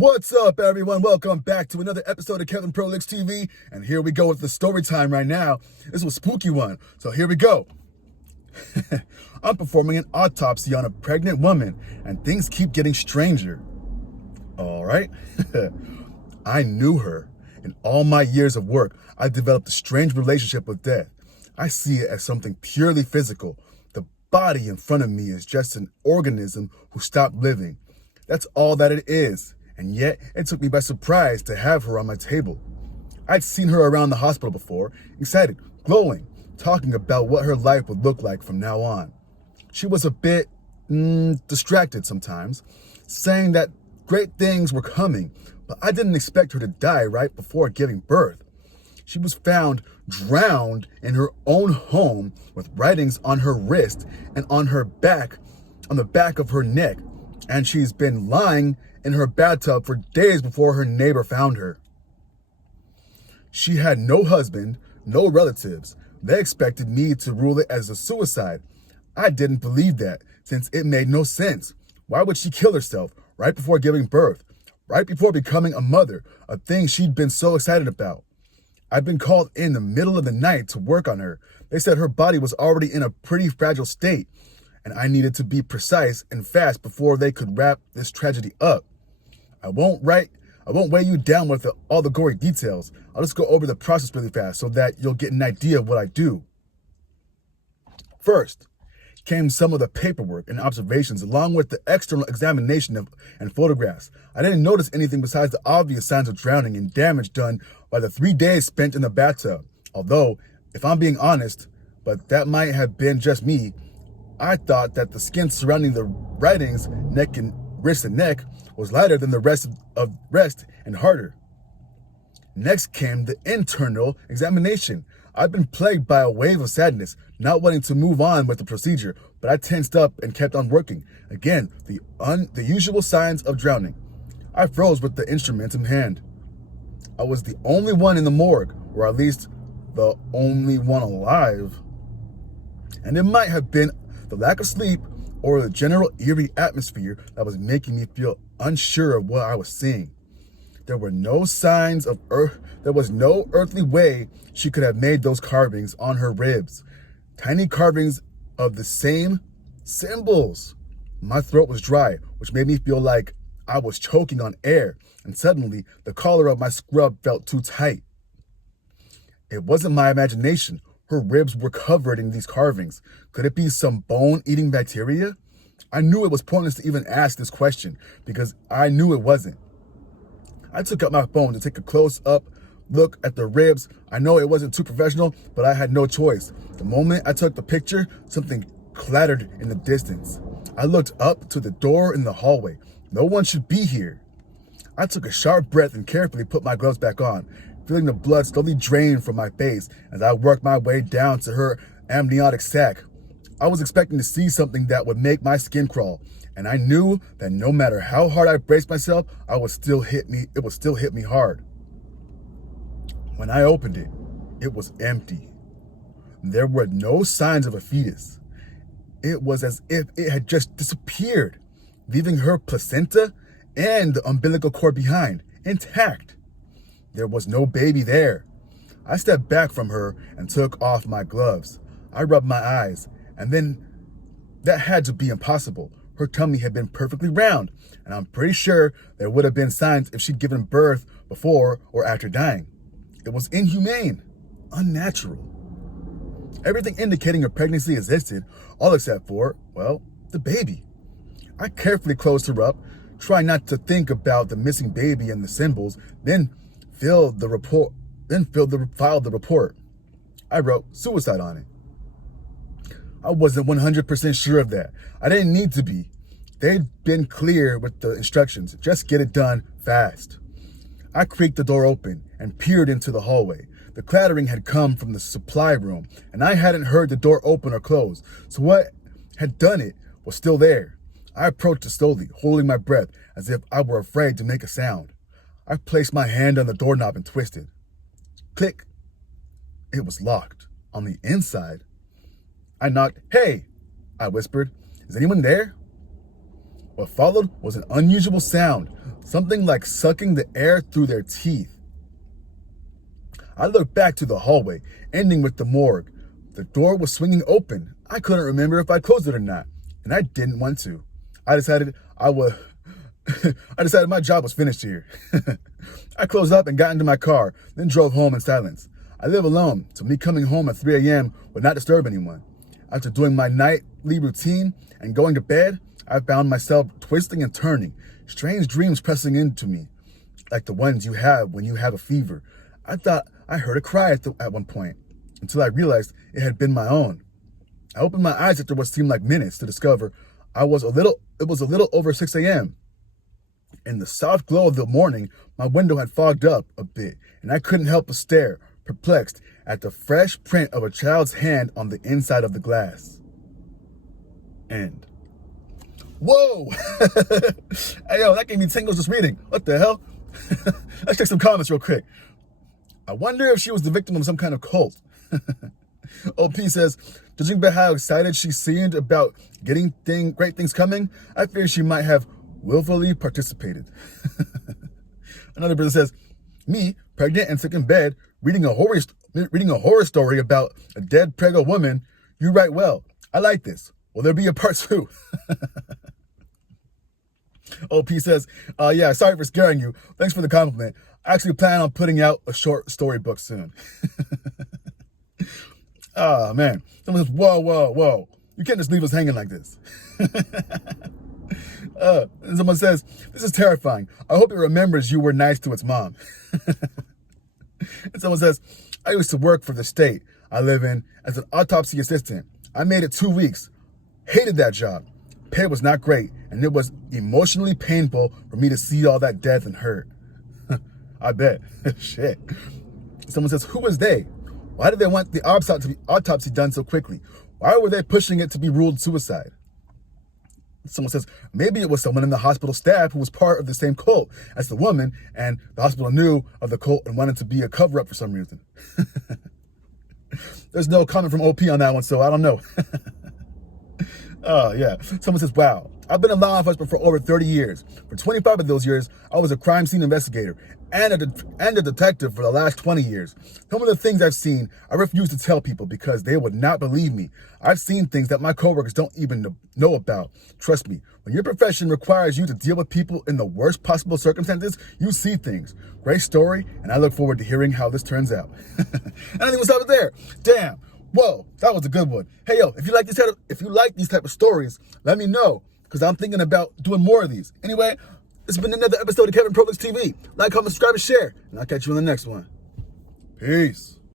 What's up, everyone? Welcome back to another episode of Kevin Prolix TV. And here we go with the story time right now. This was a spooky one, so here we go. I'm performing an autopsy on a pregnant woman, and things keep getting stranger. All right. I knew her. In all my years of work, I developed a strange relationship with death. I see it as something purely physical. The body in front of me is just an organism who stopped living. That's all that it is. And yet, it took me by surprise to have her on my table. I'd seen her around the hospital before, excited, glowing, talking about what her life would look like from now on. She was a bit distracted sometimes, saying that great things were coming, but I didn't expect her to die right before giving birth. She was found drowned in her own home with writings on her wrist and on her back, on the back of her neck, and she's been lying in her bathtub for days before her neighbor found her. She had no husband, no relatives. They expected me to rule it as a suicide. I didn't believe that, since it made no sense. Why would she kill herself right before giving birth, right before becoming a mother, a thing she'd been so excited about? I'd been called in the middle of the night to work on her. They said her body was already in a pretty fragile state, and I needed to be precise and fast before they could wrap this tragedy up. I won't weigh you down with all the gory details. I'll just go over the process really fast so that you'll get an idea of what I do. First came some of the paperwork and observations along with the external examination and photographs. I didn't notice anything besides the obvious signs of drowning and damage done by the 3 days spent in the bathtub. Although, if I'm being honest, but that might have been just me, I thought that the skin surrounding the writings, wrist and neck, was lighter than the rest and harder. Next came the internal examination. I've been plagued by a wave of sadness, not wanting to move on with the procedure, but I tensed up and kept on working. Again, the usual signs of drowning. I froze with the instrument in hand. I was the only one in the morgue, or at least the only one alive. And it might have been the lack of sleep or the general eerie atmosphere that was making me feel unsure of what I was seeing. There were no signs of there was no earthly way she could have made those carvings on her ribs. Tiny carvings of the same symbols. My throat was dry, which made me feel like I was choking on air, and suddenly the collar of my scrub felt too tight. It wasn't my imagination. Her ribs were covered in these carvings. Could it be some bone-eating bacteria? I knew it was pointless to even ask this question because I knew it wasn't. I took out my phone to take a close-up look at the ribs. I know it wasn't too professional, but I had no choice. The moment I took the picture, something clattered in the distance. I looked up to the door in the hallway. No one should be here. I took a sharp breath and carefully put my gloves back on, feeling the blood slowly drain from my face as I worked my way down to her amniotic sac. I was expecting to see something that would make my skin crawl, and I knew that no matter how hard I braced myself, it would still hit me hard. When I opened it, it was empty. There were no signs of a fetus. It was as if it had just disappeared, leaving her placenta and the umbilical cord behind, intact. There was no baby there. I stepped back from her and took off my gloves. I rubbed my eyes, and then that had to be impossible. Her tummy had been perfectly round, and I'm pretty sure there would have been signs if she'd given birth before or after dying. It was inhumane, unnatural. Everything indicating her pregnancy existed, all except for, well, the baby. I carefully closed her up, trying not to think about the missing baby and the symbols, then filed the report. I wrote suicide on it. I wasn't 100% sure of that. I didn't need to be. They'd been clear with the instructions. Just get it done fast. I creaked the door open and peered into the hallway. The clattering had come from the supply room, and I hadn't heard the door open or close, so what had done it was still there. I approached it slowly, holding my breath as if I were afraid to make a sound. I placed my hand on the doorknob and twisted. Click. It was locked. On the inside, I knocked. "Hey," I whispered. "Is anyone there?" What followed was an unusual sound, something like sucking the air through their teeth. I looked back to the hallway, ending with the morgue. The door was swinging open. I couldn't remember if I closed it or not, and I didn't want to. I decided my job was finished here. I closed up and got into my car, then drove home in silence. I live alone, so me coming home at 3 a.m. would not disturb anyone. After doing my nightly routine and going to bed, I found myself twisting and turning, strange dreams pressing into me, like the ones you have when you have a fever. I thought I heard a cry at one point, until I realized it had been my own. I opened my eyes after what seemed like minutes to discover it was a little over 6 a.m. In the soft glow of the morning, my window had fogged up a bit, and I couldn't help but stare, perplexed, at the fresh print of a child's hand on the inside of the glass. End. Whoa! Hey, yo, that gave me tingles just reading. What the hell? Let's check some comments real quick. I wonder if she was the victim of some kind of cult. OP says, judging by how excited she seemed about getting great things coming, I fear she might have willfully participated. Another person says, me, pregnant and sick in bed, reading a horror story about a dead preggo woman. You write well. I like this. Will there be a part 2? OP says, yeah, sorry for scaring you. Thanks for the compliment. I actually plan on putting out a short story book soon. Oh, man. Someone says, whoa. You can't just leave us hanging like this. And someone says, this is terrifying. I hope it remembers you were nice to its mom. And someone says, I used to work for the state I live in as an autopsy assistant. I made it 2 weeks. Hated that job. Pay was not great, and it was emotionally painful for me to see all that death and hurt. I bet. Shit. Someone says, who was they? Why did they want the autopsy done so quickly? Why were they pushing it to be ruled suicide? Someone says, maybe it was someone in the hospital staff who was part of the same cult as the woman, and the hospital knew of the cult and wanted to be a cover-up for some reason. There's no comment from OP on that one, so I don't know. Oh, yeah. Someone says, wow, I've been in law enforcement for over 30 years. For 25 of those years, I was a crime scene investigator and a detective for the last 20 years. Some of the things I've seen, I refuse to tell people because they would not believe me. I've seen things that my coworkers don't even know about. Trust me, when your profession requires you to deal with people in the worst possible circumstances, you see things. Great story, and I look forward to hearing how this turns out. And I think we'll stop it there. Damn. Whoa, that was a good one. Hey, yo, if you like these type of stories, let me know, because I'm thinking about doing more of these. Anyway, this has been another episode of Kevin Prolix TV. Like, comment, subscribe, and share, and I'll catch you in the next one. Peace.